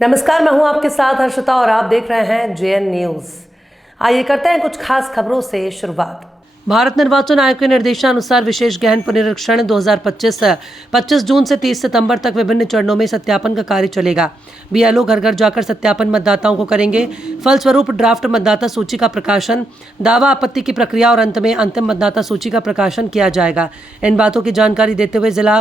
नमस्कार, मैं हूं आपके साथ हर्षिता और आप देख रहे हैं जेएन न्यूज। आइए करते हैं कुछ खास खबरों से शुरुआत। भारत निर्वाचन आयोग के निर्देशानुसार विशेष गहन पुनरीक्षण 2025 25 जून से 30 सितंबर तक विभिन्न चरणों में सत्यापन का कार्य चलेगा। बीएलओ घर घर जाकर सत्यापन मतदाताओं को करेंगे। फलस्वरूप ड्राफ्ट मतदाता सूची का प्रकाशन, दावा आपत्ति की प्रक्रिया और अंत में अंतिम मतदाता सूची का प्रकाशन किया जाएगा। इन बातों की जानकारी देते हुए जिला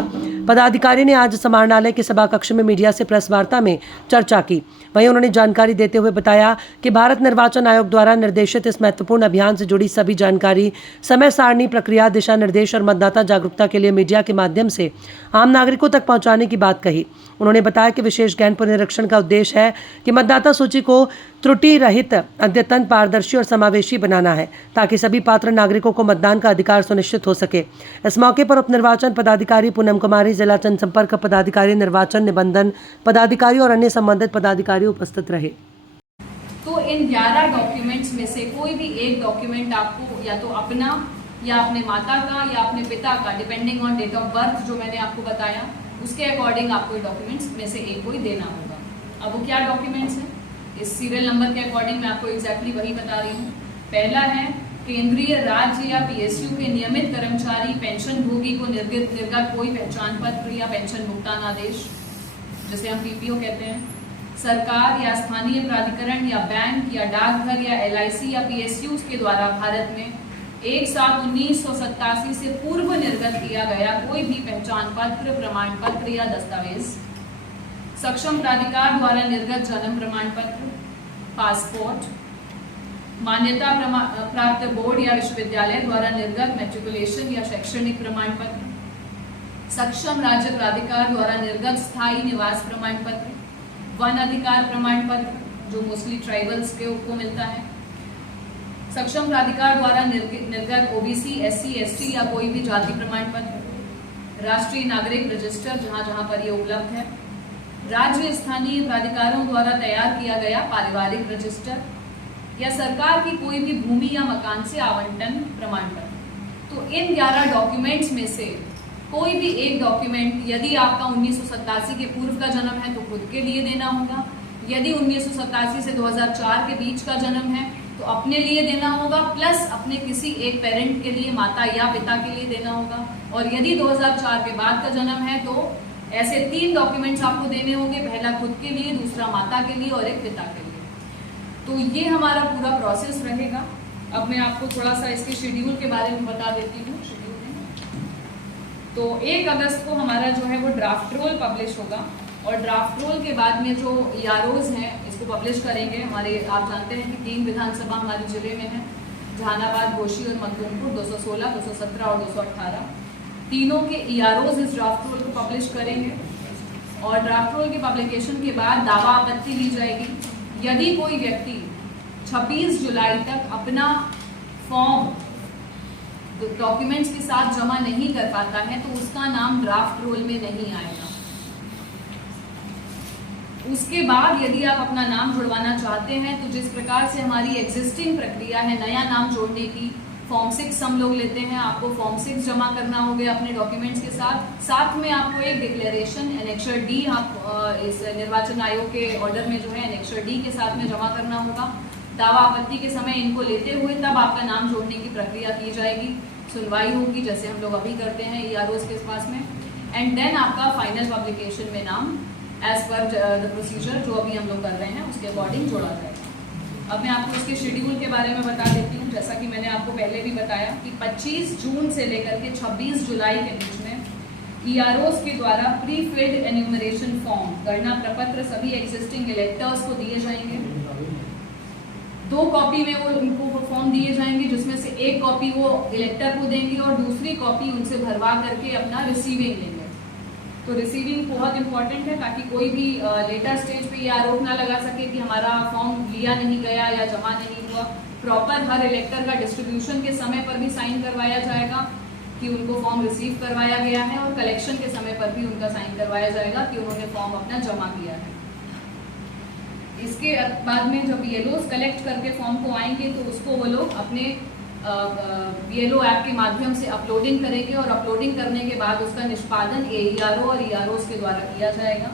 पदाधिकारी ने आज समाहरणालय के सभा कक्ष में मीडिया से प्रेस वार्ता में चर्चा की। वहीं उन्होंने जानकारी देते हुए बताया कि भारत निर्वाचन आयोग द्वारा निर्देशित इस महत्वपूर्ण अभियान से जुड़ी सभी जानकारी, समय सारणी, प्रक्रिया, दिशा निर्देश और मतदाता जागरूकता के लिए मीडिया के माध्यम से आम नागरिकों तक पहुंचाने की बात कही। उन्होंने बताया कि विशेष गहन पुनरीक्षण का उद्देश्य है कि मतदाता सूची को त्रुटि रहित, अद्यतन, पारदर्शी और समावेशी बनाना है ताकि सभी पात्र नागरिकों को मतदान का अधिकार सुनिश्चित हो सके। इस मौके पर उप निर्वाचन पदाधिकारी पूनम कुमारी, जिला जनसंपर्क पदाधिकारी, निर्वाचन निबंधन पदाधिकारी और अन्य संबंधित पदाधिकारी उपस्थित रहे। तो इन 11 डॉक्यूमेंट्स में से कोई भी एक डॉक्यूमेंट आपको या तो अपना या अपने माता का या अपने पिता का, depending on date of birth जो मैंने आपको बताया, उसके अकॉर्डिंग आपको डॉक्यूमेंट्स में से एक कोई देना होगा। अब वो क्या डॉक्यूमेंट्स हैं, इस सीरियल नंबर के अकॉर्डिंग मैं आपको एग्जैक्टली वही बता रही हूँ। पहला है केंद्रीय, राज्य या पीएसयू के नियमित कर्मचारी, पेंशन भोगी को निर्गत कोई पहचान पत्र या पेंशन भुगतान आदेश, जिसे हम पीपीओ कहते हैं। सरकार या स्थानीय प्राधिकरण या बैंक या डाकघर या एलआईसी या पीएसयू के द्वारा भारत में 1/7/1987 से पूर्व निर्गत किया गया कोई भी पहचान पत्र, प्रमाण पत्र या दस्तावेज। सक्षम प्राधिकार द्वारा निर्गत जन्म प्रमाण पत्र, पासपोर्ट। मान्यता प्राप्त बोर्ड या विश्वविद्यालय द्वारा निर्गत मैट्रिकुलेशन या शैक्षणिक प्रमाण पत्र। सक्षम राज्य प्राधिकार द्वारा निर्गत स्थायी निवास प्रमाण पत्र। वन अधिकार प्रमाण पत्र जो मोस्टली ट्राइबल्स को मिलता है। सक्षम प्राधिकार द्वारा निर्गत ओबीसी, एससी, एसटी या कोई भी जाति प्रमाण पत्र। राष्ट्रीय नागरिक रजिस्टर जहां जहां पर ये उपलब्ध है। राज्य स्थानीय प्राधिकारों द्वारा तैयार किया गया पारिवारिक रजिस्टर या सरकार की कोई भी भूमि या मकान से आवंटन प्रमाण पत्र। तो इन 11 डॉक्यूमेंट्स में से कोई भी एक डॉक्यूमेंट, यदि आपका 1987 के पूर्व का जन्म है तो खुद के लिए देना होगा। यदि 1987 से 2004 के बीच का जन्म है तो अपने लिए देना होगा, प्लस अपने किसी एक पेरेंट के लिए, माता या पिता के लिए देना होगा। और यदि 2004 के बाद का जन्म है तो ऐसे 3 डॉक्यूमेंट्स आपको देने होंगे, पहला खुद के लिए, दूसरा माता के लिए और एक पिता के लिए। तो ये हमारा पूरा प्रोसेस रहेगा। अब मैं आपको थोड़ा सा इसके शेड्यूल के बारे में बता देती हूँ। तो 1 अगस्त को हमारा जो है वो ड्राफ्ट रोल पब्लिश होगा और ड्राफ्ट रोल के बाद में जो EROs हैं इसको पब्लिश करेंगे हमारे। आप जानते हैं कि 3 विधानसभा हमारे जिले में है, जहानाबाद, घोसी और मखदूमपुर, 216, 217 और 218। तीनों के EROs इस ड्राफ्ट रोल को पब्लिश करेंगे और ड्राफ्ट रोल के पब्लिकेशन के बाद दावा आपत्ति ली जाएगी। यदि कोई व्यक्ति 26 जुलाई तक अपना फॉर्म डॉक्यूमेंट्स के साथ जमा नहीं कर पाता है तो उसका नाम ड्राफ्ट रोल में नहीं आएगा। उसके बाद यदि आप अपना नाम जुड़वाना चाहते हैं तो जिस प्रकार से हमारी एग्जिस्टिंग प्रक्रिया है नया नाम जोड़ने की, फॉर्म 6 हम लोग लेते हैं, आपको फॉर्म 6 जमा करना होगा अपने डॉक्यूमेंट्स के साथ में आपको एक डिक्लेरेशन एनेक्सर डी आप इस निर्वाचन आयोग के ऑर्डर में जो है एनेक्सर डी के साथ में जमा करना होगा। दावा आपत्ति के समय इनको लेते हुए तब आपका नाम जोड़ने की प्रक्रिया की जाएगी, सुनवाई होगी जैसे हम लोग अभी करते हैं EROs के पास में, एंड देन आपका फाइनल पब्लिकेशन में नाम एज पर द प्रोसीजर जो अभी हम लोग कर रहे हैं उसके अकॉर्डिंग जोड़ा जाएगा। अब मैं आपको इसके शेड्यूल के बारे में बता देती हूँ। जैसा कि मैंने आपको पहले भी बताया कि 25 जून से लेकर के 26 जुलाई के बीच में EROs के द्वारा प्री फिल्ड एन्यूमरेशन फॉर्म, गणना प्रपत्र सभी एग्जिस्टिंग इलेक्टर्स को दिए जाएंगे। 2 कॉपी में वो उनको फॉर्म दिए जाएंगे, जिसमें से एक कॉपी वो इलेक्टर को देंगे और दूसरी कॉपी उनसे भरवा करके अपना रिसीविंग लेंगे। तो रिसीविंग बहुत इंपॉर्टेंट है ताकि कोई भी लेटर स्टेज पे ये आरोप ना लगा सके कि हमारा फॉर्म लिया नहीं गया या जमा नहीं हुआ। प्रॉपर हर इलेक्टर का डिस्ट्रीब्यूशन के समय पर भी साइन करवाया जाएगा कि उनको फॉर्म रिसीव करवाया गया है और कलेक्शन के समय पर भी उनका साइन करवाया जाएगा कि उन्होंने फॉर्म अपना जमा किया है। इसके बाद में जब BLOs कलेक्ट करके फॉर्म को आएंगे तो उसको वो लोग अपने BLO ऐप के माध्यम से अपलोडिंग करेंगे और अपलोडिंग करने के बाद उसका निष्पादन AERO और EROs के द्वारा किया जाएगा।